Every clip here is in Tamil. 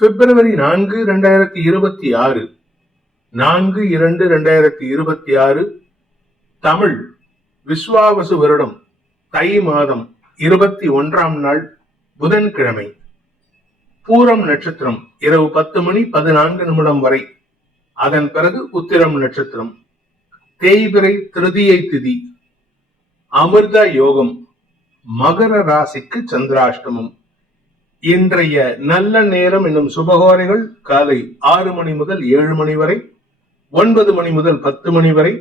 பிப்ரவரி 4, 2026 4/2/2026 தமிழ் விஸ்வாவசு வருடம் தை மாதம் 21ஆம் நாள் புதன்கிழமை. பூரம் நட்சத்திரம் இரவு 10:14 வரை. அதன் பிறகு உத்திரம் நட்சத்திரம். தேய்பிறை திருதியை திதி. அமிர்த யோகம். மகர ராசிக்கு சந்திராஷ்டமம். இன்றைய நல்ல நேரம் என்னும் சுபகோரைகள் காலை 6 மணி முதல் 7 மணி வரை, 9 மணி முதல் 10 மணி வரை,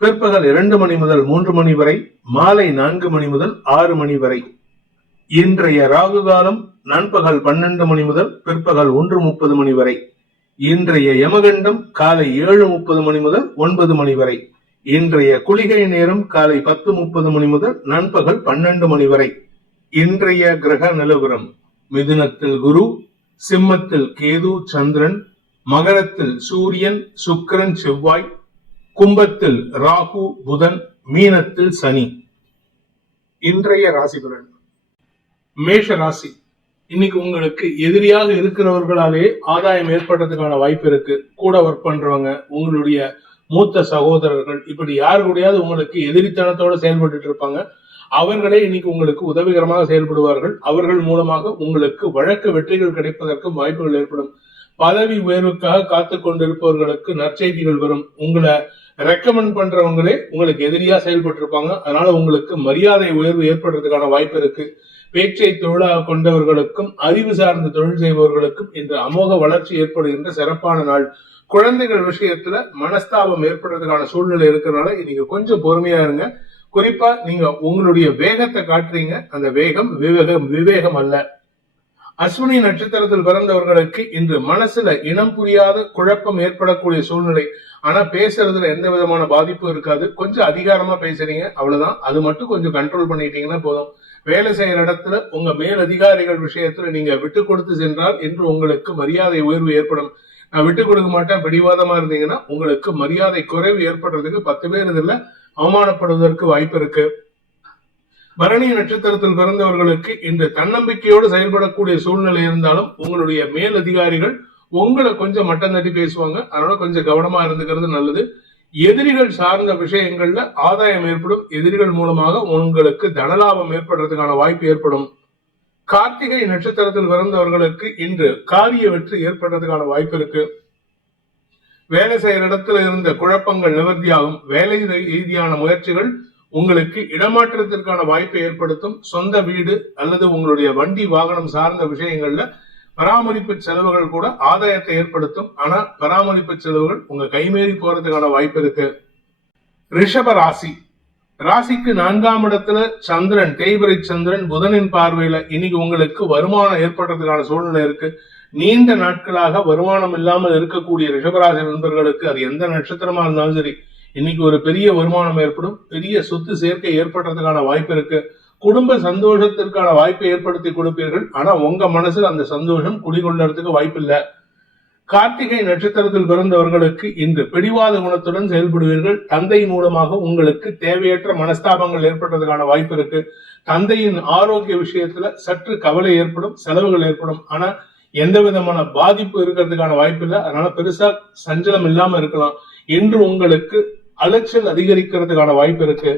பிற்பகல் 2 மணி முதல் 3 மணி வரை, மாலை 4 மணி முதல் 6 மணி வரை. இன்றைய ராகு காலம் நண்பகல் 12 மணி முதல் பிற்பகல் 1:30 மணி வரை. இன்றைய யமகண்டம் காலை 7:30 மணி முதல் 9 மணி வரை. இன்றைய குளிகை நேரம் காலை 10:30 மணி முதல் நண்பகல் 12 மணி வரை. இன்றைய கிரக நிலவரம்: மிதுனத்தில் குரு, சிம்மத்தில் கேது சந்திரன், மகரத்தில் சூரியன் சுக்கிரன் செவ்வாய், கும்பத்தில் ராகு புதன், மீனத்தில் சனி. இன்றைய ராசி பலன். மேஷ ராசி. இன்னைக்கு உங்களுக்கு எதிரியாக இருக்கிறவர்களாலே ஆதாயம் ஏற்படுறதுக்கான வாய்ப்பு இருக்கு. கூட ஒர்க் பண்றவங்க, உங்களுடைய மூத்த சகோதரர்கள், இப்படி யாரு கூடயாவது உங்களுக்கு எதிரித்தனத்தோட செயல்பட்டு இருப்பாங்க. அவர்களே இன்னைக்கு உங்களுக்கு உதவிகரமாக செயல்படுவார்கள். அவர்கள் மூலமாக உங்களுக்கு வழக்கு வெற்றிகள் கிடைப்பதற்கும் வாய்ப்புகள் ஏற்படும். பதவி உயர்வுக்காக காத்து கொண்டிருப்பவர்களுக்கு நற்செய்திகள் வரும். உங்களை ரெக்கமெண்ட் பண்றவங்களே உங்களுக்கு எதிரியா செயல்பட்டு இருப்பாங்க. அதனால உங்களுக்கு மரியாதை உயர்வு ஏற்படுறதுக்கான வாய்ப்பு இருக்கு. பேச்சை தொழிலாக கொண்டவர்களுக்கும் அறிவு சார்ந்த தொழில் செய்பவர்களுக்கும் இன்று அமோக வளர்ச்சி ஏற்படுகின்ற சிறப்பான நாள். குழந்தைகள் விஷயத்துல மனஸ்தாபம் ஏற்படுறதுக்கான சூழ்நிலை இருக்கிறதுனால இன்னைக்கு கொஞ்சம் பொறுமையா இருங்க. குறிப்பா நீங்க உங்களுடைய வேகத்தை காட்டுறீங்க. அந்த வேகம் விவேகம் அல்ல. அஸ்வினி நட்சத்திரத்தில் பிறந்தவர்களுக்கு இன்று மனசுல இனம் புரியாத குழப்பம் ஏற்படக்கூடிய சூழ்நிலை. ஆனா பேசுறதுல எந்த விதமான பாதிப்பு இருக்காது. கொஞ்சம் அதிகாரமா பேசுறீங்க, அவ்வளவுதான். அது மட்டும் கொஞ்சம் கண்ட்ரோல் பண்ணிட்டீங்கன்னா போதும். வேலை செய்யற இடத்துல உங்க மேல் அதிகாரிகள் விஷயத்துல நீங்க விட்டு கொடுத்து சென்றால் இன்று உங்களுக்கு மரியாதை உயர்வு ஏற்படும். நான் விட்டு கொடுக்க மாட்டேன் பிடிவாதமா இருந்தீங்கன்னா உங்களுக்கு மரியாதை குறைவு ஏற்படுறதுக்கு 10 பேர் இதுல அவமானப்படுவதற்கு வாய்ப்பு இருக்கு. பரணி நட்சத்திரத்தில் பிறந்தவர்களுக்கு இன்று தன்னம்பிக்கையோடு செயல்படக்கூடிய சூழ்நிலை இருந்தாலும் உங்களுடைய மேல் அதிகாரிகள் உங்களை கொஞ்சம் மட்டம் தட்டி பேசுவாங்க. அதனால கொஞ்சம் கவனமா இருந்துக்கிறது நல்லது. எதிரிகள் சார்ந்த விஷயங்கள்ல ஆதாயம் ஏற்படும். எதிரிகள் மூலமாக உங்களுக்கு தனலாபம் ஏற்படுறதுக்கான வாய்ப்பு ஏற்படும். கார்த்திகை நட்சத்திரத்தில் பிறந்தவர்களுக்கு இன்று காரிய வெற்றி ஏற்படுறதுக்கான வாய்ப்பு இருக்கு. வேலை செய்யற இடத்துல இருந்த குழப்பங்கள் நிவர்த்தியாகும். வேலை ரீதியான முயற்சிகள் உங்களுக்கு இடமாற்றத்திற்கான வாய்ப்பை ஏற்படுத்தும். சொந்த வீடு அல்லது உங்களுடைய வண்டி வாகனம் சார்ந்த விஷயங்கள்ல பராமரிப்பு செலவுகள் கூட ஆதாயத்தை ஏற்படுத்தும். ஆனா பராமரிப்பு செலவுகள் உங்க கைமீறி போறதுக்கான வாய்ப்பு இருக்கு. ரிஷப ராசி. ராசிக்கு 4ஆம் இடத்துல சந்திரன், தேய்பிறை சந்திரன் புதனின் பார்வையில இன்னைக்கு உங்களுக்கு வருமானம் ஏற்படுறதுக்கான சூழ்நிலை இருக்கு. நீண்ட நாட்களாக வருமானம் இல்லாமல் இருக்கக்கூடிய ரிஷபராசி நண்பர்களுக்கு அது எந்த நட்சத்திரமா இருந்தாலும் சரி, இன்னைக்கு ஒரு பெரிய வருமானம் ஏற்படும். பெரிய சொத்து சேர்க்கை ஏற்படுறதுக்கான வாய்ப்பு இருக்கு. குடும்ப சந்தோஷத்திற்கான வாய்ப்பை ஏற்படுத்தி கொடுப்பீர்கள். ஆனா உங்க மனசுல அந்த சந்தோஷம் குடிகொள்ளறதுக்கு வாய்ப்பு இல்ல. கார்த்திகை நட்சத்திரத்தில் பிறந்தவர்களுக்கு இன்று பிடிவாத குணத்துடன் செயல்படுவீர்கள். தந்தை மூலமாக உங்களுக்கு தேவையற்ற மனஸ்தாபங்கள் ஏற்படுறதுக்கான வாய்ப்பு இருக்கு. தந்தையின் ஆரோக்கிய விஷயத்துல சற்று கவலை ஏற்படும், செலவுகள் ஏற்படும். ஆனா எந்த விதமான பாதிப்பு இருக்கிறதுக்கான வாய்ப்பு இல்லை. அதனால பெருசா சஞ்சலம் இல்லாம இருக்கலாம். இன்று உங்களுக்கு அலைச்சல் அதிகரிக்கிறதுக்கான வாய்ப்பு இருக்கு.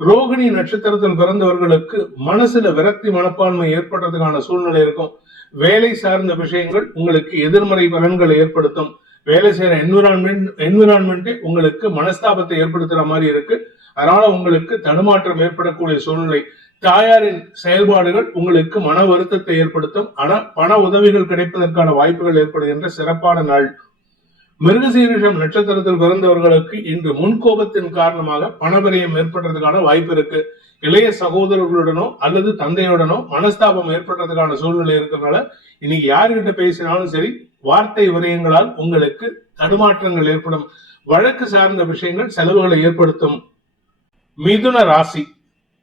ரோகிணி நட்சத்திரத்தில் பிறந்தவர்களுக்கு மனசுல விரக்தி மனப்பான்மை ஏற்படுறதுக்கான சூழ்நிலை இருக்கும். வேலை சார்ந்த விஷயங்கள் உங்களுக்கு எதிர்மறை பலன்களை ஏற்படுத்தும். வேலை செய்யற என்விரான்மெண்ட் உங்களுக்கு மனஸ்தாபத்தை ஏற்படுத்துற மாதிரி இருக்கு. அதனால உங்களுக்கு தடுமாற்றம் ஏற்படக்கூடிய சூழ்நிலை. தாயாரின் செயல்பாடுகள் உங்களுக்கு மன வருத்தத்தை ஏற்படுத்தும். ஆனா பண உதவிகள் கிடைப்பதற்கான வாய்ப்புகள் ஏற்படுகின்ற சிறப்பான நாள். மிருகசீரிஷம் நட்சத்திரத்தில் பிறந்தவர்களுக்கு இன்று முன்கோபத்தின் காரணமாக பணவிரயம் ஏற்படுறதுக்கான வாய்ப்பு இருக்கு. இளைய சகோதரர்களுடனோ அல்லது தந்தையுடனோ மனஸ்தாபம் ஏற்படுறதுக்கான சூழ்நிலை இருக்கிறதுனால இன்னைக்கு யாருகிட்ட பேசினாலும் சரி வார்த்தை விரயங்களால் உங்களுக்கு தடுமாற்றங்கள் ஏற்படும். வழக்கு சார்ந்த விஷயங்கள் செலவுகளை ஏற்படுத்தும். மிதுன ராசி.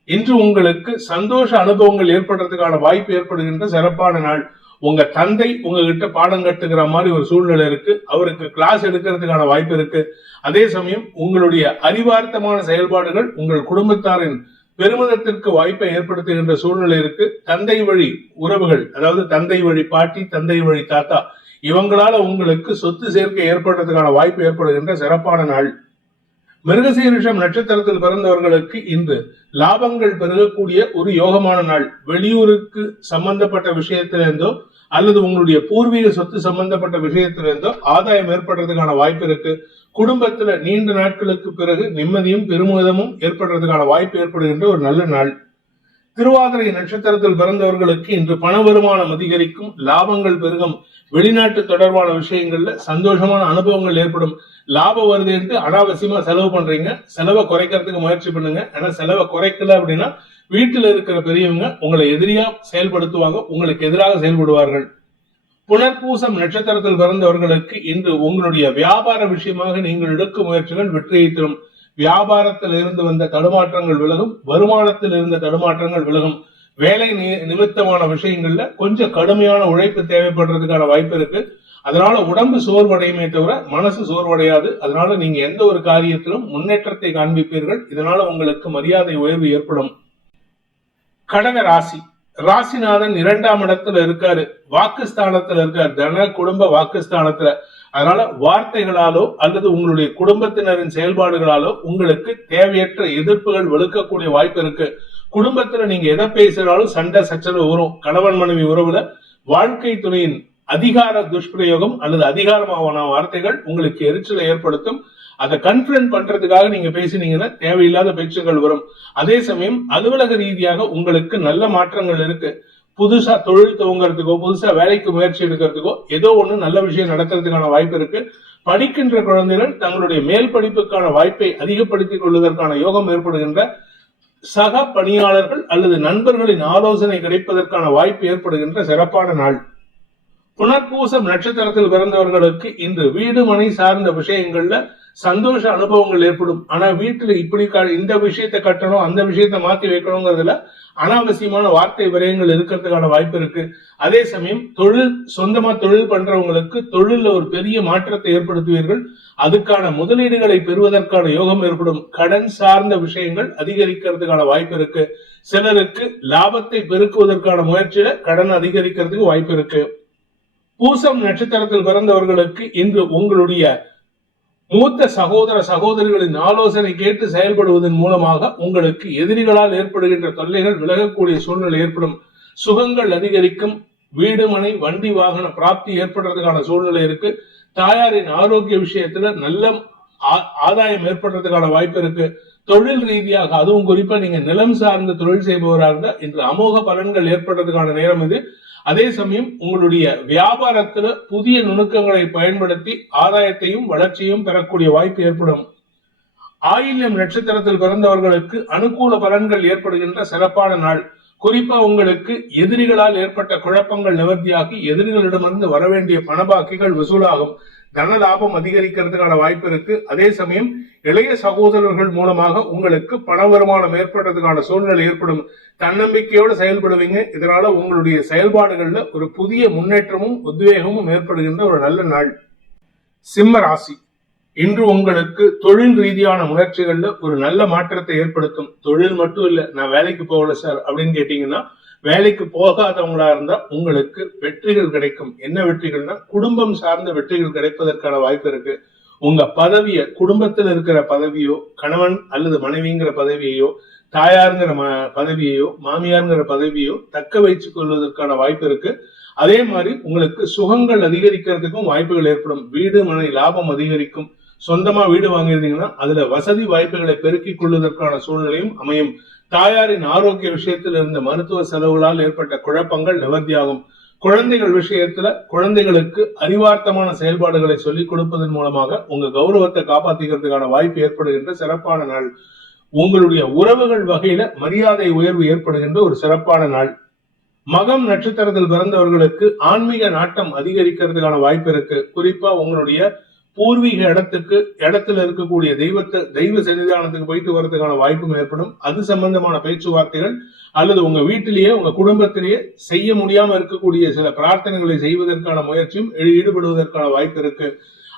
இன்று உங்களுக்கு சந்தோஷ அனுபவங்கள் ஏற்படுறதுக்கான வாய்ப்பு ஏற்படுகின்ற சிறப்பான நாள். உங்க தந்தை உங்ககிட்ட பாடம் கட்டுகிற மாதிரி ஒரு சூழ்நிலை இருக்கு. அவருக்கு கிளாஸ் எடுக்கிறதுக்கான வாய்ப்பு இருக்கு. அதே சமயம் உங்களுடைய அறிவார்த்தமான செயல்பாடுகள் உங்கள் குடும்பத்தாரின் பெருமிதத்திற்கு வாய்ப்பை ஏற்படுத்துகின்ற சூழ்நிலை இருக்கு. தந்தை வழி உறவுகள், அதாவது தந்தை வழி பாட்டி, தந்தை வழி தாத்தா, இவங்களால உங்களுக்கு சொத்து சேர்க்கை ஏற்படுறதுக்கான வாய்ப்பு ஏற்படுகின்ற சிறப்பான நாள். மிருகசீரிஷம் நட்சத்திரத்தில் பிறந்தவர்களுக்கு இன்று லாபங்கள் பெருகக்கூடிய ஒரு யோகமான நாள். வெளியூருக்கு சம்பந்தப்பட்ட விஷயத்திலிருந்தோ அல்லது உங்களுடைய பூர்வீக சொத்து சம்பந்தப்பட்ட விஷயத்திலிருந்தோ ஆதாயம் ஏற்படுறதுக்கான வாய்ப்பு இருக்கு. குடும்பத்துல நீண்ட நாட்களுக்கு பிறகு நிம்மதியும் பெருமிதமும் ஏற்படுறதுக்கான வாய்ப்பு ஏற்படுகின்ற ஒரு நல்ல நாள். திருவாதிரை நட்சத்திரத்தில் பிறந்தவர்களுக்கு இன்று பண வருமானம் அதிகரிக்கும், லாபங்கள் பெருகும். வெளிநாட்டு தொடர்பான விஷயங்கள்ல சந்தோஷமான அனுபவங்கள் ஏற்படும். லாபம் வருது என்று அனாவசியமா செலவு பண்றீங்க, செலவை குறைக்கிறதுக்கு முயற்சி பண்ணுங்க. ஆனா செலவை குறைக்கல அப்படின்னா வீட்டில் இருக்கிற பெரியவங்க உங்களை எதிரியா செயல்படுத்துவாங்க, உங்களுக்கு எதிராக செயல்படுவார்கள். புனர்பூசம் நட்சத்திரத்தில் பிறந்தவர்களுக்கு இன்று உங்களுடைய வியாபார விஷயமாக நீங்கள் எடுக்கும் முயற்சிகள் வெற்றியை தரும். வியாபாரத்தில் இருந்து வந்த தடுமாற்றங்கள் விலகும், வருமானத்தில் இருந்த தடுமாற்றங்கள் விலகும். வேலை நிமித்தமான விஷயங்கள்ல கொஞ்சம் கடுமையான உழைப்பு தேவைப்படுறதுக்கான வாய்ப்பு இருக்கு. அதனால உடம்பு சோர்வடையுமே தவிர மனசு சோர்வடையாது. அதனால நீங்க எந்த ஒரு காரியத்திலும் முன்னேற்றத்தை காண்பிப்பீர்கள். இதனால உங்களுக்கு மரியாதை உயர்வு ஏற்படும். கடக ராசி, ராசிநாதன் 2ஆம் இடத்துல இருக்காரு, வாக்குஸ்தானத்துல இருக்காரு, தன குடும்ப வாக்குஸ்தானத்துல. அதனால வார்த்தைகளாலோ அல்லது உங்களுடைய குடும்பத்தினரின் செயல்பாடுகளாலோ உங்களுக்கு தேவையற்ற எதிர்ப்புகள் வலுக்கக்கூடிய வாய்ப்பு இருக்கு. குடும்பத்துல நீங்க எதை பேசினாலும் சண்டை சச்சரவு வரும். கணவன் மனைவி உறவுல வாழ்க்கை துணையின் அதிகார துஷ்பிரயோகம் அல்லது அதிகாரமான வார்த்தைகள் உங்களுக்கு எரிச்சலை ஏற்படுத்தும். அதை கன்ஃபரன்ட் பண்றதுக்காக நீங்க பேசினீங்கன்னா தேவையில்லாத பேச்சுகள் வரும். அதே சமயம் அலுவலக ரீதியாக உங்களுக்கு நல்ல மாற்றங்கள் இருக்கு. புதுசா தொழில் துவங்கறதுக்கோ புதுசா வேலைக்கு முயற்சி எடுக்கிறதுக்கோ ஏதோ ஒண்ணு நல்ல விஷயம் நடக்கிறதுக்கான வாய்ப்பு இருக்கு. படிக்கின்ற குழந்தைகள் தங்களுடைய மேல் படிப்புக்கான வாய்ப்பை அதிகப்படுத்திக் கொள்வதற்கான யோகம் ஏற்படுகின்ற சக பணியாளர்கள் அல்லது நண்பர்களின் ஆலோசனை கிடைப்பதற்கான வாய்ப்பு ஏற்படுகின்ற சிறப்பான நாள். புனர்பூசம் நட்சத்திரத்தில் பிறந்தவர்களுக்கு இன்று வீடு மனை சார்ந்த விஷயங்கள்ல சந்தோஷ அனுபவங்கள் ஏற்படும். ஆனா வீட்டுல இப்படி இந்த விஷயத்த கட்டணும் அந்த விஷயத்த மாத்தி வைக்கணுங்கிறதுல அனாவசியமான வார்த்தை விரயங்கள் இருக்கிறதுக்கான வாய்ப்பு இருக்கு. அதே சமயம் சொந்தமா தொழில் பண்றவங்களுக்கு தொழில ஒரு பெரிய மாற்றத்தை ஏற்படுத்துவீர்கள். அதுக்கான முதலீடுகளை பெறுவதற்கான யோகம் ஏற்படும். கடன் சார்ந்த விஷயங்கள் அதிகரிக்கிறதுக்கான வாய்ப்பு இருக்கு. சிலருக்கு லாபத்தை பெருக்குவதற்கான முயற்சியில கடன் அதிகரிக்கிறதுக்கு வாய்ப்பு இருக்கு. பூசம் நட்சத்திரத்தில் பிறந்தவர்களுக்கு இன்று உங்களுடைய மூத்த சகோதர சகோதரிகளின் ஆலோசனை கேட்டு செயல்படுவதன் மூலமாக உங்களுக்கு எதிரிகளால் ஏற்படுகின்ற தொல்லைகள் விலகக்கூடிய சூழ்நிலை ஏற்படும். சுகங்கள் அதிகரிக்கும். வீடு மனை வண்டி வாகன பிராப்தி ஏற்படுறதுக்கான சூழ்நிலை இருக்கு. தாயாரின் ஆரோக்கிய விஷயத்துல நல்ல ஆதாயம் ஏற்படுறதுக்கான வாய்ப்பு இருக்கு. தொழில் ரீதியாக அதுவும் குறிப்பா நீங்க நிலம் சார்ந்த தொழில் செய்பவராக இருந்தா இன்று அமோக பலன்கள் ஏற்படுறதுக்கான நேரம் இது. அதே சமயம் உங்களுடைய வியாபாரத்துல புதிய நுணுக்கங்களை பயன்படுத்தி ஆதாயத்தையும் வளர்ச்சியும் பெறக்கூடிய வாய்ப்பு ஏற்படும். ஆயில்யம் நட்சத்திரத்தில் பிறந்தவர்களுக்கு அனுகூல பலன்கள் ஏற்படுகின்ற சிறப்பான நாள். குறிப்பா உங்களுக்கு எதிரிகளால் ஏற்பட்ட குழப்பங்கள் நிவர்த்தியாகி எதிரிகளிடமிருந்து வரவேண்டிய பணபாக்கிகள் வசூலாகும். தன லாபம் அதிகரிக்கிறதுக்கான வாய்ப்பு இருக்கு. அதே சமயம் இளைய சகோதரர்கள் மூலமாக உங்களுக்கு பண வருமானம் ஏற்படுறதுக்கான சூழ்நிலை ஏற்படும். தன்னம்பிக்கையோடு செயல்படுவீங்க. இதனால உங்களுடைய செயல்பாடுகள்ல ஒரு புதிய முன்னேற்றமும் உத்வேகமும் ஏற்படுகின்ற ஒரு நல்ல நாள். சிம்ம ராசி, இன்று உங்களுக்கு தொழில் ரீதியான முயற்சிகள்ல ஒரு நல்ல மாற்றத்தை ஏற்படுத்தும். தொழில் மட்டும் இல்ல, நான் வேலைக்கு போகல சார் அப்படின்னு கேட்டீங்கன்னா, வேலைக்கு போகாதவங்களா இருந்தா உங்களுக்கு வெற்றிகள் கிடைக்கும். என்ன வெற்றிகள்னா குடும்பம் சார்ந்த வெற்றிகள் கிடைப்பதற்கான வாய்ப்பு இருக்கு. உங்க பதவிய, குடும்பத்தில் இருக்கிற பதவியோ, கணவன் அல்லது மனைவிங்கிற பதவியையோ, தாயாருங்கிற பதவியையோ, மாமியாருங்கிற பதவியோ தக்க வைத்துக் கொள்வதற்கான வாய்ப்பு இருக்கு. அதே மாதிரி உங்களுக்கு சுகங்கள் அதிகரிக்கிறதுக்கும் வாய்ப்புகள் ஏற்படும். வீடு மனை லாபம் அதிகரிக்கும். சொந்தமா வீடு வாங்கியிருந்தீங்கன்னா அதுல வசதி வாய்ப்புகளை பெருக்கிக் கொள்வதற்கான சூழ்நிலையும் அமையும். தாயாரின் ஆரோக்கிய விஷயத்தில் இருந்த மருத்துவ செலவுகளால் ஏற்பட்ட குழப்பங்கள் நிவர்த்தியாகும். குழந்தைகள் விஷயத்துல குழந்தைகளுக்கு அறிவார்த்தமான செயல்பாடுகளை சொல்லிக் கொடுப்பதன் மூலமாக உங்க கௌரவத்தை காப்பாத்திக்கிறதுக்கான வாய்ப்பு ஏற்படுகின்ற சிறப்பான நாள். உங்களுடைய உறவுகள் வகையில மரியாதை உயர்வு ஏற்படுகின்ற ஒரு சிறப்பான நாள். மகம் நட்சத்திரத்தில் பிறந்தவர்களுக்கு ஆன்மீக நாட்டம் அதிகரிக்கிறதுக்கான வாய்ப்பு இருக்கு. குறிப்பா உங்களுடைய பூர்வீக இடத்துல இருக்கக்கூடிய தெய்வ சன்னிதானத்துக்கு போயிட்டு வர்றதுக்கான வாய்ப்பும் ஏற்படும். அது சம்பந்தமான பேச்சுவார்த்தைகள் அல்லது உங்க வீட்டிலேயே உங்க குடும்பத்திலேயே செய்ய முடியாம இருக்கக்கூடிய சில பிரார்த்தனைகளை செய்வதற்கான முயற்சியும் ஈடுபடுவதற்கான வாய்ப்பு இருக்கு.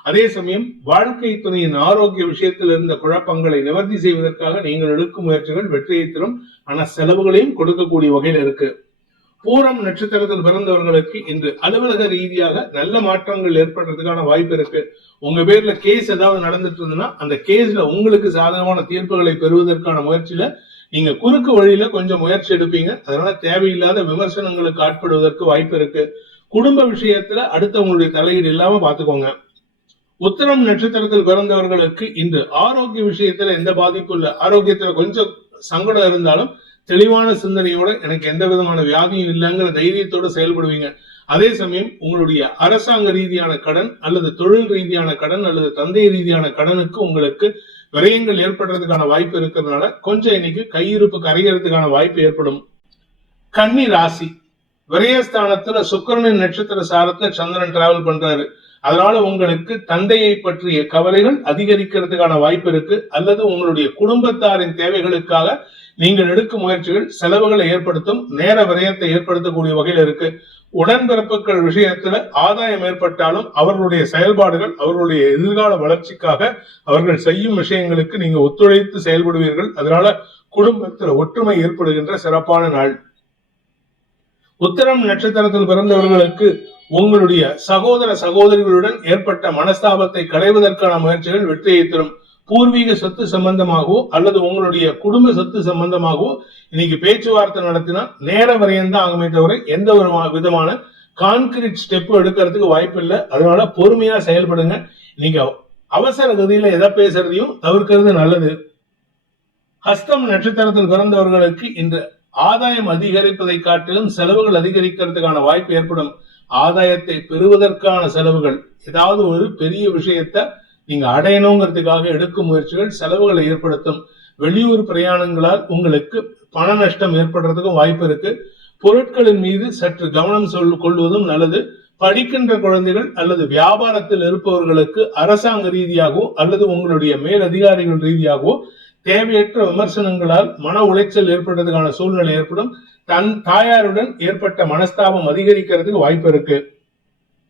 அதே சமயம் வாழ்க்கை துணையின் ஆரோக்கிய விஷயத்தில் இருந்த குழப்பங்களை நிவர்த்தி செய்வதற்காக நீங்கள் எடுக்கும் முயற்சிகள் வெற்றியை தரும். ஆனா செலவுகளையும் கொடுக்கக்கூடிய வகையில் இருக்கு. பூரம் நட்சத்திரத்தில் பிறந்தவர்களுக்கு இன்று அலுவலக ரீதியாக நல்ல மாற்றங்கள் ஏற்படுறதுக்கான வாய்ப்பு இருக்கு. உங்க பேர்ல கேஸ் ஏதாவது நடந்துட்டு இருந்ததுன்னா அந்த கேஸ்ல உங்களுக்கு சாதகமான தீர்ப்புகளை பெறுவதற்கான முயற்சியில நீங்க குறுக்கு வழியில கொஞ்சம் முயற்சி எடுப்பீங்க. அதனால தேவையில்லாத விமர்சனங்களுக்கு ஆட்படுவதற்கு வாய்ப்பு இருக்கு. குடும்ப விஷயத்துல அடுத்தவங்களுடைய தலையீடு இல்லாம பாத்துக்கோங்க. உத்திரம் நட்சத்திரத்தில் பிறந்தவர்களுக்கு இன்று ஆரோக்கிய விஷயத்துல எந்த பாதிப்பும் இல்ல. ஆரோக்கியத்துல கொஞ்சம் சங்கடம் இருந்தாலும் தெளிவான சிந்தனையோட எனக்கு எந்த விதமான வியாதியும் இல்லைங்கிற தைரியத்தோட செயல்படுவீங்க. அதே சமயம் உங்களுடைய அரசாங்க ரீதியான கடன் அல்லது தொழில் ரீதியான கடன் அல்லது தந்தை ரீதியான கடனுக்கு உங்களுக்கு விரயங்கள் ஏற்படுறதுக்கான வாய்ப்பு இருக்கிறதுனால கொஞ்சம் இன்னைக்கு கையிருப்பு கரைகிறதுக்கான வாய்ப்பு ஏற்படும். கன்னி ராசி, விரயஸ்தானத்துல சுக்கிரனின் நட்சத்திர சாரத்துல சந்திரன் டிராவல் பண்றாரு. அதனால உங்களுக்கு தந்தையை பற்றிய கவலைகள் அதிகரிக்கிறதுக்கான வாய்ப்பு இருக்கு. அல்லது உங்களுடைய குடும்பத்தாரின் தேவைகளுக்காக நீங்கள் எடுக்கும் முயற்சிகள் செலவுகளை ஏற்படுத்தும், நேர விரயத்தை ஏற்படுத்தக்கூடிய வகையில் இருக்கு. உடன்பிறப்புகள் விஷயத்துல ஆதாயம் ஏற்பட்டாலும் அவர்களுடைய செயல்பாடுகள் அவர்களுடைய எதிர்கால வளர்ச்சிக்காக அவர்கள் செய்யும் விஷயங்களுக்கு நீங்க ஒத்துழைத்து செயல்படுவீர்கள். அதனால குடும்பத்தில் ஒற்றுமை ஏற்படுகின்ற சிறப்பான நாள். உத்திரம் நட்சத்திரத்தில் பிறந்தவர்களுக்கு உங்களுடைய சகோதர சகோதரிகளுடன் ஏற்பட்ட மனஸ்தாபத்தை களைவதற்கான முயற்சிகள் வெற்றியை தரும். பூர்வீக சொத்து சம்பந்தமாகவோ அல்லது உங்களுடைய குடும்ப சொத்து சம்பந்தமாகவோ இன்னைக்கு பேச்சுவார்த்தை நடத்தினா நேர வரையந்தான் ஆகுமே தவிர எந்த ஒரு விதமான கான்கிரீட் ஸ்டெப் எடுக்கிறதுக்கு வாய்ப்பு இல்லை. அதனால பொறுமையா செயல்படுங்க. நீங்க அவசர கதியில எதை பேசுறதையும் தவிர்க்கிறது நல்லது. ஹஸ்தம் நட்சத்திரத்தில் பிறந்தவர்களுக்கு இந்த ஆதாயம் அதிகரிப்பதை காட்டிலும் செலவுகள் அதிகரிக்கிறதுக்கான வாய்ப்பு ஏற்படும். ஆதாயத்தை பெறுவதற்கான செலவுகள், ஏதாவது ஒரு பெரிய விஷயத்த நீங்க அடையணுங்கிறதுக்காக எடுக்கும் முயற்சிகள் செலவுகளை ஏற்படுத்தும். வெளியூர் பிரயாணங்களால் உங்களுக்கு பண நஷ்டம் ஏற்படுறதுக்கும் வாய்ப்பு இருக்கு. பொருட்களின் மீது சற்று கவனம் கொள்வதும் நல்லது. படிக்கின்ற குழந்தைகள் அல்லது வியாபாரத்தில் இருப்பவர்களுக்கு அரசாங்க ரீதியாகவோ அல்லது உங்களுடைய மேல் அதிகாரிகள் ரீதியாகவோ தேவையற்ற விமர்சனங்களால் மன உளைச்சல் ஏற்படுறதுக்கான சூழ்நிலை ஏற்படும். தன் தாயாருடன் ஏற்பட்ட மனஸ்தாபம் அதிகரிக்கிறதுக்கு வாய்ப்பு இருக்கு.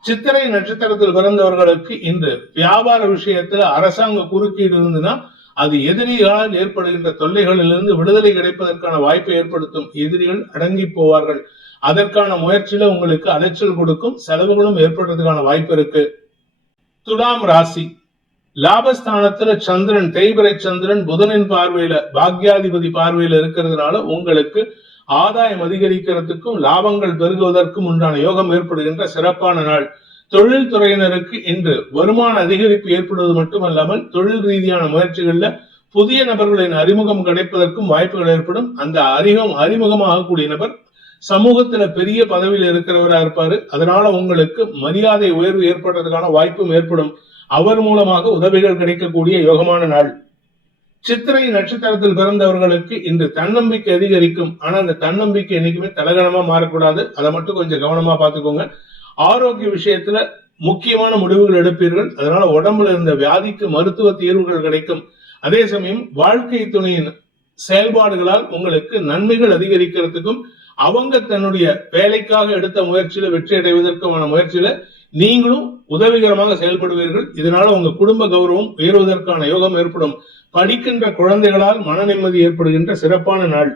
சித்திரை நட்சத்திரத்தில் பிறந்தவர்களுக்கு இன்று வியாபார விஷயத்துல அரசாங்க குறுக்கீடு இருந்துன்னா அது எதிரிகளால் ஏற்படுகின்ற தொல்லைகளிலிருந்து விடுதலை கிடைப்பதற்கான வாய்ப்பை ஏற்படுத்தும். எதிரிகள் அடங்கி போவார்கள். அதற்கான முயற்சியில உங்களுக்கு அலைச்சல் கொடுக்கும், செலவுகளும் ஏற்படுறதுக்கான வாய்ப்பு இருக்கு. துலாம் ராசி, லாபஸ்தானத்துல சந்திரன், தேய்பிரை சந்திரன் புதனின் பார்வையில பாக்யாதிபதி பார்வையில இருக்கிறதுனால உங்களுக்கு ஆதாயம் அதிகரிக்கிறதுக்கும் லாபங்கள் பெருகுவதற்கும் உண்டான யோகம் ஏற்படுகின்ற சிறப்பான நாள். தொழில் துறையினருக்கு இன்று வருமான அதிகரிப்பு ஏற்படுவது மட்டுமல்லாமல் தொழில் ரீதியான முயற்சிகள்ல புதிய நபர்களின் அறிமுகம் கிடைப்பதற்கும் வாய்ப்புகள் ஏற்படும். அந்த அறிமுகமாகக்கூடிய நபர் சமூகத்துல பெரிய பதவியில் இருக்கிறவரா இருப்பாரு. அதனால உங்களுக்கு மரியாதை உயர்வு ஏற்படுறதுக்கான வாய்ப்பும் ஏற்படும். அவர் மூலமாக உதவிகள் கிடைக்கக்கூடிய யோகமான நாள். சித்திரை நட்சத்திரத்தில் பிறந்தவர்களுக்கு இன்று தன்னம்பிக்கை அதிகரிக்கும். ஆனா அந்த தன்னம்பிக்கை என்னைக்குமே தலகணமா மாறக்கூடாது. அதை மட்டும் கொஞ்சம் கவனமா பாத்துக்கோங்க. ஆரோக்கிய விஷயத்துல முக்கியமான முடிவுகள் எடுப்பீர்கள். அதனால உடம்புல இருந்த வியாதிக்கு மருத்துவ தீர்வுகள் கிடைக்கும். அதே சமயம் வாழ்க்கை துணையின் செயல்பாடுகளால் உங்களுக்கு நன்மைகள் அதிகரிக்கிறதுக்கும் அவங்க தன்னுடைய வேலைக்காக எடுத்த முயற்சியில வெற்றி அடைவதற்கான முயற்சியில நீங்களும் உதவிகரமாக செயல்படுவீர்கள். இதனால உங்க குடும்ப கௌரவம் உயர்வதற்கான யோகம் ஏற்படும். படிக்கின்ற குழந்தைகளால் மன நிம்மதி ஏற்படுகின்ற சிறப்பான நாள்.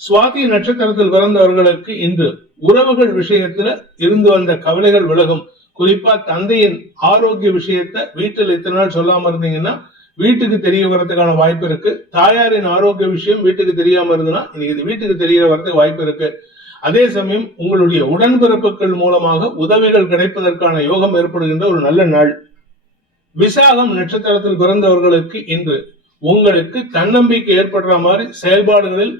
சுவாதி நட்சத்திரத்தில் பிறந்தவர்களுக்கு இன்று உறவுகள் விஷயத்துல இருந்து வந்த கவலைகள் விலகும். குறிப்பா தந்தையின் ஆரோக்கிய விஷயத்த வீட்டில் இத்தனை நாள் சொல்லாம இருந்தீங்கன்னா வீட்டுக்கு தெரிய வரதுக்கான வாய்ப்பு இருக்கு. தாயாரின் ஆரோக்கிய விஷயம் வீட்டுக்கு தெரியாம இருந்ததுன்னா இன்னைக்கு வீட்டுக்கு தெரிய வரதுக்கு வாய்ப்பு இருக்கு. அதே சமயம் உங்களுடைய உடன்பிறப்புகள் மூலமாக உதவிகள் கிடைப்பதற்கான யோகம் ஏற்படுகின்ற ஒரு நல்ல நாள். விசாகம் நட்சத்திரத்தில் பிறந்தவர்களுக்கு இன்று உங்களுக்கு தன்னம்பிக்கை ஏற்படுற மாதிரி செயல்பாடுகளில்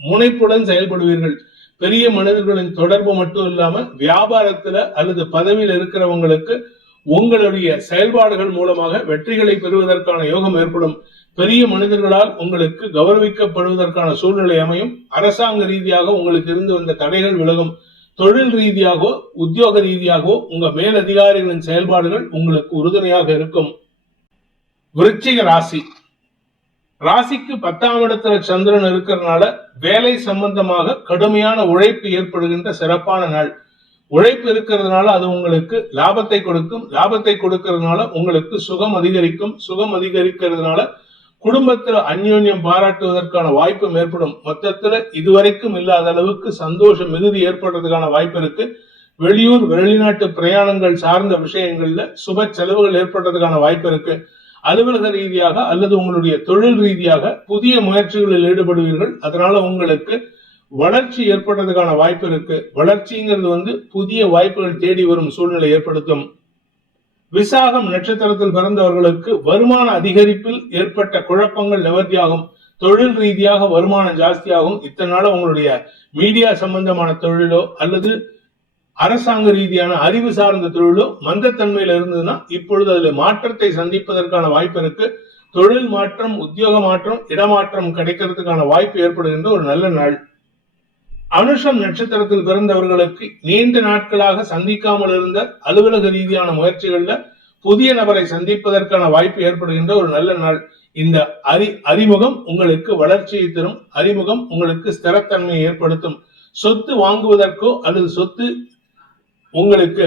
முனைப்புடன் செயல்படுவீர்கள். பெரிய மனிதர்களின் தொடர்பு மட்டும் இல்லாம வியாபாரத்துல அல்லது பதவியில் இருக்கிறவங்களுக்கு உங்களுடைய செயல்பாடுகள் மூலமாக வெற்றிகளை பெறுவதற்கான யோகம் ஏற்படும். பெரிய மனிதர்களால் உங்களுக்கு கௌரவிக்கப்படுவதற்கான சூழ்நிலை அமையும். அரசாங்க ரீதியாக உங்களுக்கு இருந்து வந்த தடைகள் விலகும். தொழில் ரீதியாகவோ உத்தியோக ரீதியாகவோ உங்க மேலதிகாரிகளின் செயல்பாடுகள் உங்களுக்கு உறுதுணையாக இருக்கும். விருச்சிக ராசி, ராசிக்கு 10ஆம் இடத்துல சந்திரன் இருக்கிறதுனால வேலை சம்பந்தமாக கடுமையான உழைப்பு ஏற்படுகின்ற சிறப்பான நாள். உழைப்பு இருக்கிறதுனால அது உங்களுக்கு லாபத்தை கொடுக்கும். லாபத்தை கொடுக்கறதுனால உங்களுக்கு சுகம் அதிகரிக்கும். சுகம் அதிகரிக்கிறதுனால குடும்பத்துல அந்யோன்யம் பாராட்டுவதற்கான வாய்ப்பும் ஏற்படும். மொத்தத்துல இதுவரைக்கும் இல்லாத அளவுக்கு சந்தோஷ மிகுதி ஏற்படுறதுக்கான வாய்ப்பு இருக்கு. வெளியூர் வெளிநாட்டு பிரயாணங்கள் சார்ந்த விஷயங்கள்ல சுப செலவுகள் ஏற்படுறதுக்கான வாய்ப்பு இருக்கு. அலுவலக ரீதியாக அல்லது உங்களுடைய தொழில் ரீதியாக புதிய முயற்சிகளில் ஈடுபடுவீர்கள். அதனால உங்களுக்கு வளர்ச்சி ஏற்படுறதுக்கான வாய்ப்பு இருக்கு. வளர்ச்சிங்கிறது புதிய வாய்ப்புகள் தேடி வரும் சூழ்நிலை ஏற்படுத்தும். விசாகம் நட்சத்திரத்தில் பிறந்தவர்களுக்கு வருமான அதிகரிப்பில் ஏற்பட்ட குழப்பங்கள் நிவர்த்தியாகும். தொழில் ரீதியாக வருமானம் ஜாஸ்தியாகும். இத்தனை நாள் உங்களுடைய மீடியா சம்பந்தமான தொழிலோ அல்லது அரசாங்க ரீதியான அறிவு சார்ந்த தொழிலோ மந்தத்தன்மையில இருந்ததுன்னா இப்பொழுது அதில் மாற்றத்தை சந்திப்பதற்கான வாய்ப்பு இருக்கு. தொழில் மாற்றம், உத்தியோக மாற்றம், இடமாற்றம் கிடைக்கிறதுக்கான வாய்ப்பு ஏற்படுகின்ற ஒரு நல்ல நாள். அனுஷம் நட்சத்திரத்தில் பிறந்தவர்களுக்கு நீண்ட நாட்களாக சந்திக்காமல் இருந்த அலுவலக ரீதியான முயற்சிகள்ல புதிய நபரை சந்திப்பதற்கான வாய்ப்பு ஏற்படுகின்ற ஒரு நல்ல நாள். இந்த அறிமுகம் உங்களுக்கு வளர்ச்சியை தரும். அறிமுகம் உங்களுக்கு ஸ்திரத்தன்மையை ஏற்படுத்தும். சொத்து வாங்குவதற்கோ அல்லது சொத்து உங்களுக்கு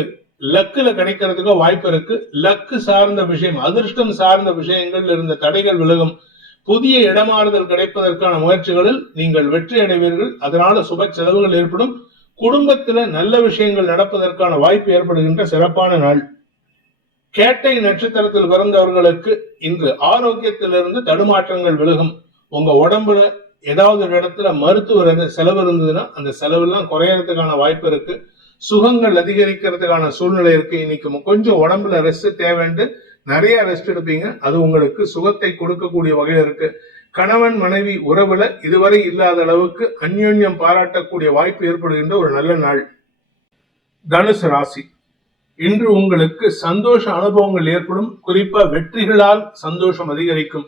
லக்குல கிடைக்கிறதுக்கோ வாய்ப்பு இருக்கு. லக்கு சார்ந்த விஷயம், அதிர்ஷ்டம் சார்ந்த விஷயங்கள் இருந்த தடைகள் விலகும். புதிய இடமாறுதல் கிடைப்பதற்கான முயற்சிகளில் நீங்கள் வெற்றி அடைவீர்கள். அதனால சுப செலவுகள் ஏற்படும். குடும்பத்துல நல்ல விஷயங்கள் நடப்பதற்கான வாய்ப்பு ஏற்படுகின்ற சிறப்பான நாள். கேட்டை நட்சத்திரத்தில் பிறந்தவர்களுக்கு இன்று ஆரோக்கியத்திலிருந்து தடுமாற்றங்கள் விலகும். உங்க உடம்புல ஏதாவது ஒரு இடத்துல மருத்துவ செலவு இருந்ததுன்னா அந்த செலவு எல்லாம் குறையறதுக்கான வாய்ப்பு இருக்கு. சுகங்கள் அதிகரிக்கிறதுக்கான சூழ்நிலை இருக்கு. இன்னைக்கு கொஞ்சம் உடம்புல ரெஸ்ட் தேவைண்டு நிறைய ரெஸ்ட் எடுப்பீங்க. அது உங்களுக்கு சுகத்தை கொடுக்கக்கூடிய வகையில் இருக்கு. கணவன் மனைவி உறவுல இதுவரை இல்லாத அளவுக்கு அந்யோன்யம் பாராட்டக்கூடிய வாய்ப்பு ஏற்படுகின்ற ஒரு நல்ல நாள். தனுசு ராசி, இன்று உங்களுக்கு சந்தோஷ அனுபவங்கள் ஏற்படும். குறிப்பா வெற்றிகளால் சந்தோஷம் அதிகரிக்கும்.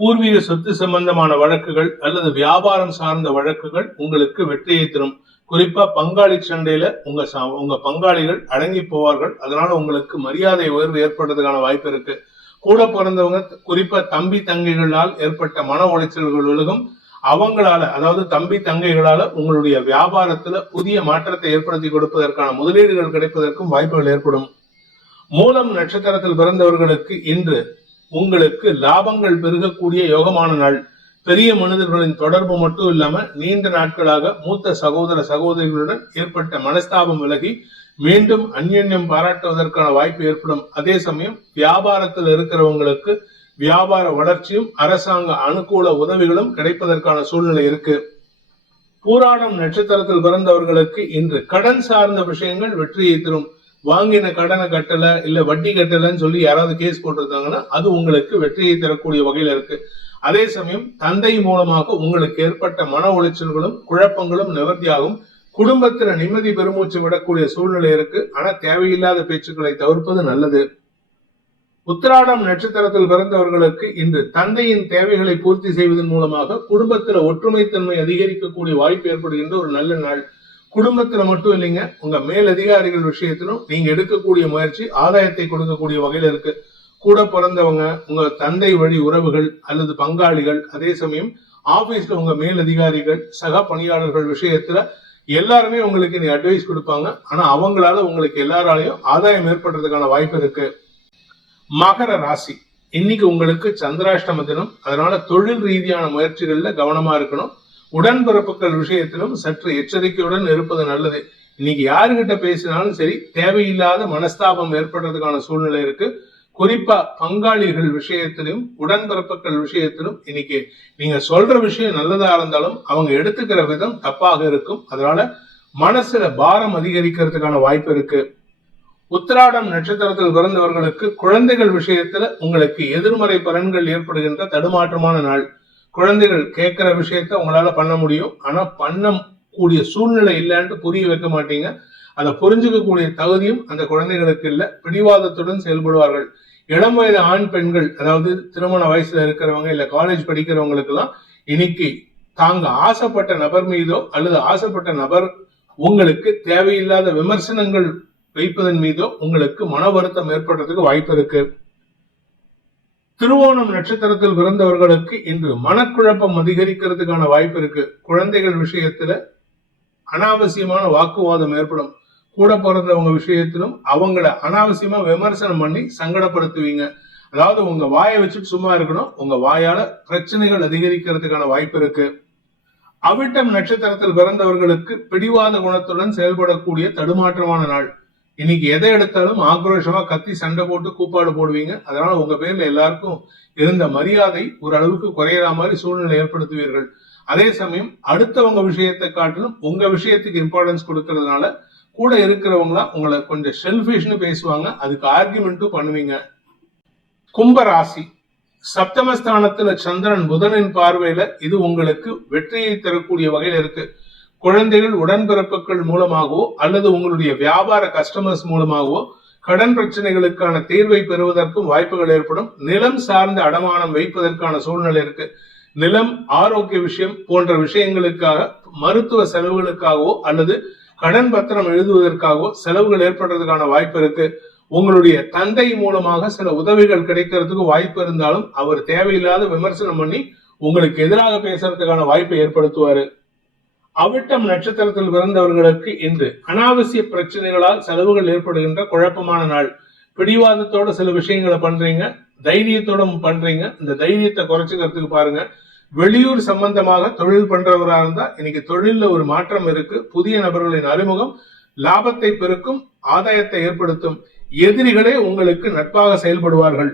பூர்வீக சொத்து சம்பந்தமான வழக்குகள் அல்லது வியாபாரம் சார்ந்த வழக்குகள் உங்களுக்கு வெற்றியை தரும். குறிப்பா பங்காளி சண்டையில உங்க பங்காளிகள் அடங்கி போவார்கள். அதனால உங்களுக்கு மரியாதை உயர்வு ஏற்படுறதுக்கான வாய்ப்பு இருக்கு. கூட பிறந்தவங்க குறிப்பா தம்பி தங்கைகளால் ஏற்பட்ட மன உளைச்சல்கள் விலகும். அவங்களால, அதாவது தம்பி தங்கைகளால உங்களுடைய வியாபாரத்துல புதிய மாற்றத்தை ஏற்படுத்தி கொடுப்பதற்கான முதலீடுகள் கிடைப்பதற்கும் வாய்ப்புகள் ஏற்படும். மூலம் நட்சத்திரத்தில் பிறந்தவர்களுக்கு இன்று உங்களுக்கு லாபங்கள் பெருகக்கூடிய யோகமான நாள். பெரிய மனிதர்களின் தொடர்பு மட்டும் இல்லாம நீண்ட நாட்களாக மூத்த சகோதர சகோதரிகளுடன் ஏற்பட்ட மனஸ்தாபம் விலகி மீண்டும் அந்யோன்யம் பாராட்டுவதற்கான வாய்ப்பு ஏற்படும். அதே சமயம் வியாபாரத்தில் இருக்கிறவங்களுக்கு வியாபார வளர்ச்சியும் அரசாங்க அனுகூல உதவிகளும் கிடைப்பதற்கான சூழ்நிலை இருக்கு. பூராடம் நட்சத்திரத்தில் பிறந்தவர்களுக்கு இன்று கடன் சார்ந்த விஷயங்கள் வெற்றியை தரும். வாங்கின கடனை கட்டல, இல்ல வட்டி கட்டலன்னு சொல்லி யாராவது கேஸ் போட்டிருக்காங்கன்னா அது உங்களுக்கு வெற்றியை தரக்கூடிய வகையில இருக்கு. அதே சமயம் தந்தை மூலமாக உங்களுக்கு ஏற்பட்ட மன உளைச்சல்களும் குழப்பங்களும் நிவர்த்தியாகும். குடும்பத்துல நிம்மதி பெருமூச்சு விடக்கூடிய சூழ்நிலை இருக்கு. ஆனா தேவையில்லாத பேச்சுக்களை தவிர்ப்பது நல்லது. உத்திராடம் நட்சத்திரத்தில் பிறந்தவர்களுக்கு இன்று தந்தையின் தேவைகளை பூர்த்தி செய்வதன் மூலமாக குடும்பத்துல ஒற்றுமைத்தன்மை அதிகரிக்கக்கூடிய வாய்ப்பு ஏற்படுகின்ற ஒரு நல்ல நாள். குடும்பத்துல மட்டும் இல்லைங்க, உங்க மேலதிகாரிகள் விஷயத்திலும் நீங்க எடுக்கக்கூடிய முயற்சி ஆதாயத்தை கொடுக்கக்கூடிய வகையில இருக்கு. கூட பிறந்தவங்க, உங்க தந்தை வழி உறவுகள் அல்லது பங்காளிகள், அதே சமயம் ஆபீஸ்ல உங்க மேலதிகாரிகள், சக பணியாளர்கள் விஷயத்துல எல்லாருமே உங்களுக்கு நீ அட்வைஸ் கொடுப்பாங்க. ஆனா அவங்களால உங்களுக்கு எல்லாராலையும் ஆதாயம் ஏற்படுறதுக்கான வாய்ப்பு இருக்கு. மகர ராசி, இன்னைக்கு உங்களுக்கு சந்திராஷ்டம தினம். அதனால தொழில் ரீதியான முயற்சிகள்ல கவனமா இருக்கணும். உடன்பிறப்புகள் விஷயத்திலும் சற்று எச்சரிக்கையுடன் இருப்பது நல்லது. இன்னைக்கு யாருகிட்ட பேசினாலும் சரி, தேவையில்லாத மனஸ்தாபம் ஏற்படுறதுக்கான சூழ்நிலை இருக்கு. குறிப்பா பங்காளிகள் விஷயத்திலும் உடன்பிறப்புகள் விஷயத்திலும் இன்னைக்கு நீங்க சொல்ற விஷயம் நல்லதா இருந்தாலும் அவங்க எடுத்துக்கிற விதம் தப்பாக இருக்கும். அதனால மனசுல பாரம் அதிகரிக்கிறதுக்கான வாய்ப்பு இருக்கு. உத்திராடம் நட்சத்திரத்தில் பிறந்தவர்களுக்கு குழந்தைகள் விஷயத்துல உங்களுக்கு எதிர்மறை பலன்கள் ஏற்படுகின்ற தடுமாற்றமான நாள். குழந்தைகள் கேட்கிற விஷயத்த உங்களால பண்ண முடியும், ஆனா பண்ண கூடிய சூழ்நிலை இல்லைன்னு புரிய வைக்க மாட்டீங்க. அதை புரிஞ்சுக்க கூடிய தகுதியும் அந்த குழந்தைகளுக்கு இல்ல. பிடிவாதத்துடன் செயல்படுவார்கள். இளம் வயது ஆண் பெண்கள், அதாவது திருமண வயசுல இருக்கிறவங்க இல்ல காலேஜ் படிக்கிறவங்களுக்கு எல்லாம் இன்னைக்கு தாங்க ஆசைப்பட்ட நபர் மீதோ அல்லது ஆசைப்பட்ட நபர் உங்களுக்கு தேவையில்லாத விமர்சனங்கள் வைப்பதன் மீதோ உங்களுக்கு மன வருத்தம் ஏற்படுறதுக்கு வாய்ப்பு இருக்கு. திருவோணம் நட்சத்திரத்தில் பிறந்தவர்களுக்கு இன்று மனக்குழப்பம் அதிகரிக்கிறதுக்கான வாய்ப்பு இருக்கு. குழந்தைகள் விஷயத்துல அனாவசியமான வாக்குவாதம் ஏற்படும். கூட பிறந்தவங்க விஷயத்திலும் அவங்கள அனாவசியமா விமர்சனம் பண்ணி சங்கடப்படுத்துவீங்க. அதாவது உங்க வாயை வச்சுட்டு சும்மா இருக்கணும். உங்க வாயால பிரச்சனைகள் அதிகரிக்கிறதுக்கான வாய்ப்பு இருக்கு. அவிட்டம் நட்சத்திரத்தில் பிறந்தவர்களுக்கு பிடிவாத குணத்துடன் செயல்படக்கூடிய தடுமாற்றமான நாள். இன்னைக்கு எதை எடுத்தாலும் ஆக்ரோஷமா கத்தி சண்டை போட்டு கூப்பாடு போடுவீங்க. அதனால உங்க பேர்ல எல்லாருக்கும் இருந்த மரியாதை ஒரு அளவுக்கு குறையிற மாதிரி சூழ்நிலை ஏற்படுத்துவீர்கள். அதே சமயம் அடுத்தவங்க விஷயத்தை காட்டிலும் உங்க விஷயத்துக்கு இம்பார்ட்டன்ஸ் கொடுக்கறதுனால கூட இருக்கிறவங்களா உங்களை கொஞ்சம் செல்ஃபிஷ்னு பேசுவாங்க. அதுக்கு ஆர்குமெண்ட்டும் பண்ணுவீங்க. கும்பராசி சப்தமஸ்தானத்துல சந்திரன் புதனின் பார்வையில இது உங்களுக்கு வெற்றியை தரக்கூடிய வகையில் இருக்கு. குழந்தைகள் உடன்பிறப்புகள் மூலமாகவோ அல்லது உங்களுடைய வியாபார கஸ்டமர்ஸ் மூலமாகவோ கடன் பிரச்சனைகளுக்கான தீர்வை பெறுவதற்கும் வாய்ப்புகள் ஏற்படும். நிலம் சார்ந்த அடமானம் வைப்பதற்கான சூழ்நிலை இருக்கு. நிலம், ஆரோக்கிய விஷயம் போன்ற விஷயங்களுக்காக மருத்துவ செலவுகளுக்காகவோ அல்லது கடன் பத்திரம் எழுதுவதற்காகவோ செலவுகள் ஏற்படுறதுக்கான வாய்ப்பு இருக்கு. உங்களுடைய தந்தை மூலமாக சில உதவிகள் கிடைக்கிறதுக்கு வாய்ப்பு இருந்தாலும் அவர் தேவையில்லாத விமர்சனம் பண்ணி உங்களுக்கு எதிராக பேசுறதுக்கான வாய்ப்பை ஏற்படுத்துவாரு. அவிட்டம் நட்சத்திரத்தில் பிறந்தவர்களுக்கு இன்று அனாவசிய பிரச்சனைகளால் செலவுகள் ஏற்படுகின்ற குழப்பமான நாள். பிடிவாதத்தோட சில விஷயங்களை பண்றீங்க, தைரியத்தோட பண்றீங்க. இந்த தைரியத்தை குறைச்சுக்கிறதுக்கு பாருங்க. வெளியூர் சம்பந்தமாக தொழில் பண்றவரா இருந்தா இன்னைக்கு தொழில்ல ஒரு மாற்றம் இருக்கு. புதிய நபர்களின் அறிமுகம் லாபத்தை பெருக்கும், ஆதாயத்தை ஏற்படுத்தும். எதிரிகளே உங்களுக்கு நட்பாக செயல்படுவார்கள்.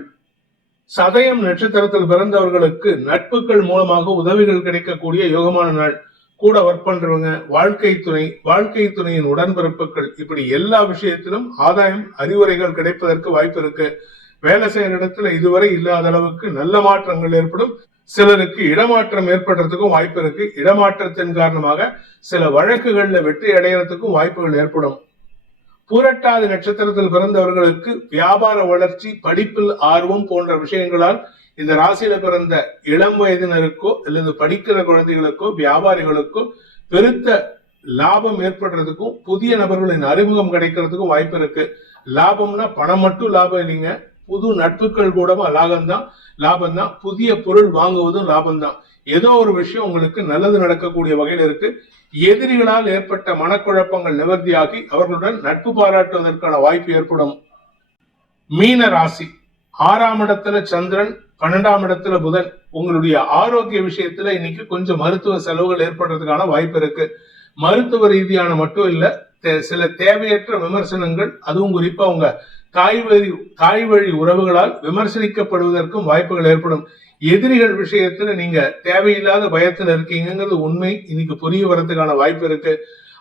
சதயம் நட்சத்திரத்தில் பிறந்தவர்களுக்கு நட்புகள் மூலமாக உதவிகள் கிடைக்கக்கூடிய யோகமான நாள். கூட ஒர்க் பண்றவங்க, வாழ்க்கை துணையின் உடன்பிறப்புகள், இப்படி எல்லா விஷயத்திலும் ஆதாயம், அறிவுரைகள் கிடைப்பதற்கு வாய்ப்பு இருக்கு. வேலை செய்யற இடத்துல இதுவரை இல்லாத அளவுக்கு நல்ல மாற்றங்கள் ஏற்படும். சிலருக்கு இடமாற்றம் ஏற்படுறதுக்கும் வாய்ப்பு இருக்கு. இடமாற்றத்தின் காரணமாக சில வழக்குகள்ல வெற்றி அடையறதுக்கும் வாய்ப்புகள் ஏற்படும். பூரட்டாதி நட்சத்திரத்தில் பிறந்தவர்களுக்கு வியாபார வளர்ச்சி, படிப்பில் ஆர்வம் போன்ற விஷயங்களால் இந்த ராசியில பிறந்த இளம் வயதினருக்கோ அல்லது படிக்கிற குழந்தைகளுக்கோ வியாபாரிகளுக்கோ பெருத்த லாபம் ஏற்படுறதுக்கும் புதிய நபர்களின் அறிமுகம் கிடைக்கிறதுக்கும் வாய்ப்பு இருக்கு. லாபம்னா பணம் மட்டும் லாபம் இல்லைங்க, புது நட்புகள் கூட லாபம் தான். புதிய பொருள் வாங்குவதும் லாபம் தான். ஏதோ ஒரு விஷயம் உங்களுக்கு நல்லது நடக்கக்கூடிய வகையில் இருக்கு. எதிரிகளால் ஏற்பட்ட மனக்குழப்பங்கள் நிவர்த்தியாகி அவர்களுடன் நட்பு பாராட்டுவதற்கான வாய்ப்பு ஏற்படும். மீன ராசி 6ஆம் இடத்துல சந்திரன், 12ஆம் இடத்துல புதன். உங்களுடைய ஆரோக்கிய விஷயத்துல இன்னைக்கு கொஞ்சம் மருத்துவ செலவுகள் ஏற்படுறதுக்கான வாய்ப்பு இருக்கு. மருத்துவ ரீதியான மட்டும் இல்ல, சில தேவையற்ற விமர்சனங்கள், அதுவும் குறிப்பா உங்க தாய் வழி உறவுகளால் விமர்சனிக்கப்படுவதற்கும் வாய்ப்புகள் ஏற்படும். எதிரிகள் விஷயத்துல நீங்க தேவையில்லாத பயத்துல இருக்கீங்கிறது உண்மை இன்னைக்கு புரிய வரதுக்கான வாய்ப்பு இருக்கு.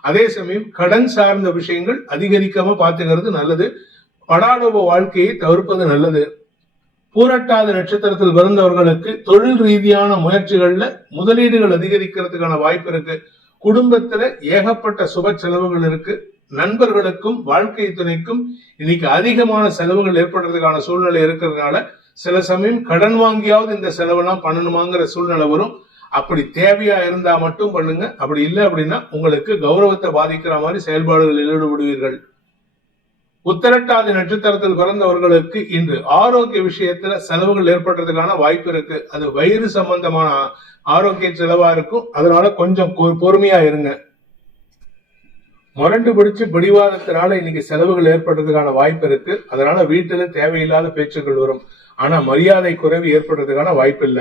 அதே சமயம் கடன் சார்ந்த விஷயங்கள் அதிகரிக்காம பாத்துக்கிறது நல்லது. படாடோப வாழ்க்கையை தவிர்ப்பது நல்லது. பூரட்டாதி நட்சத்திரத்தில் பிறந்தவர்களுக்கு தொழில் ரீதியான முயற்சிகள்ல முதலீடுகள் அதிகரிக்கிறதுக்கான வாய்ப்பு இருக்கு. குடும்பத்துல ஏகப்பட்ட சுப செலவுகள் இருக்கு. நண்பர்களுக்கும் வாழ்க்கை துணைக்கும் இன்னைக்கு அதிகமான செலவுகள் ஏற்படுறதுக்கான சூழ்நிலை இருக்கிறதுனால சில சமயம் கடன் வாங்கியாவது இந்த செலவெல்லாம் பண்ணணுமாங்கிற சூழ்நிலை வரும். அப்படி தேவையா இருந்தா மட்டும் பண்ணுங்க. அப்படி இல்லை அப்படின்னா உங்களுக்கு கௌரவத்தை பாதிக்கிற மாதிரி செயல்பாடுகளில் ஈடுபடுவீர்கள். உத்திரட்டாதி நட்சத்திரத்தில் பிறந்தவர்களுக்கு இன்று ஆரோக்கிய விஷயத்துல செலவுகள் ஏற்படுறதுக்கான வாய்ப்பு இருக்கு. அது வயிறு சம்பந்தமான ஆரோக்கிய செலவா இருக்கும். அதனால கொஞ்சம் பொறுமையா இருங்க. முரண்டு பிடிச்சு பிடிவாதத்தினால இன்னைக்கு செலவுகள் ஏற்படுறதுக்கான வாய்ப்பு இருக்கு. அதனால வீட்டுல தேவையில்லாத பேச்சுக்கள் வரும். ஆனா மரியாதை குறைவு ஏற்படுறதுக்கான வாய்ப்பு இல்ல.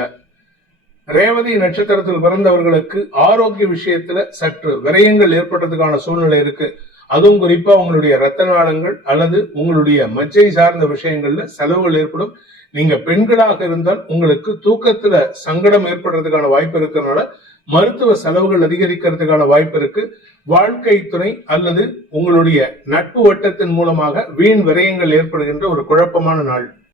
ரேவதி நட்சத்திரத்தில் பிறந்தவர்களுக்கு ஆரோக்கிய விஷயத்துல சற்று விரயங்கள் ஏற்படுறதுக்கான சூழ்நிலை இருக்கு. அதுவும் குறிப்பா உங்களுடைய ரத்த நாளங்கள் அல்லது உங்களுடைய மஜ்ஜை சார்ந்த விஷயங்கள்ல செலவுகள் ஏற்படும். நீங்க பெண்களாக இருந்தால் உங்களுக்கு தூக்கத்துல சங்கடம் ஏற்படுறதுக்கான வாய்ப்பு இருக்கிறதுனால மருத்துவ செலவுகள் அதிகரிக்கிறதுக்கான வாய்ப்பு இருக்கு. வாழ்க்கை துணை அல்லது உங்களுடைய நட்பு வட்டத்தின் மூலமாக வீண் விரயங்கள் ஏற்படுகின்ற ஒரு குழப்பமான நாள்.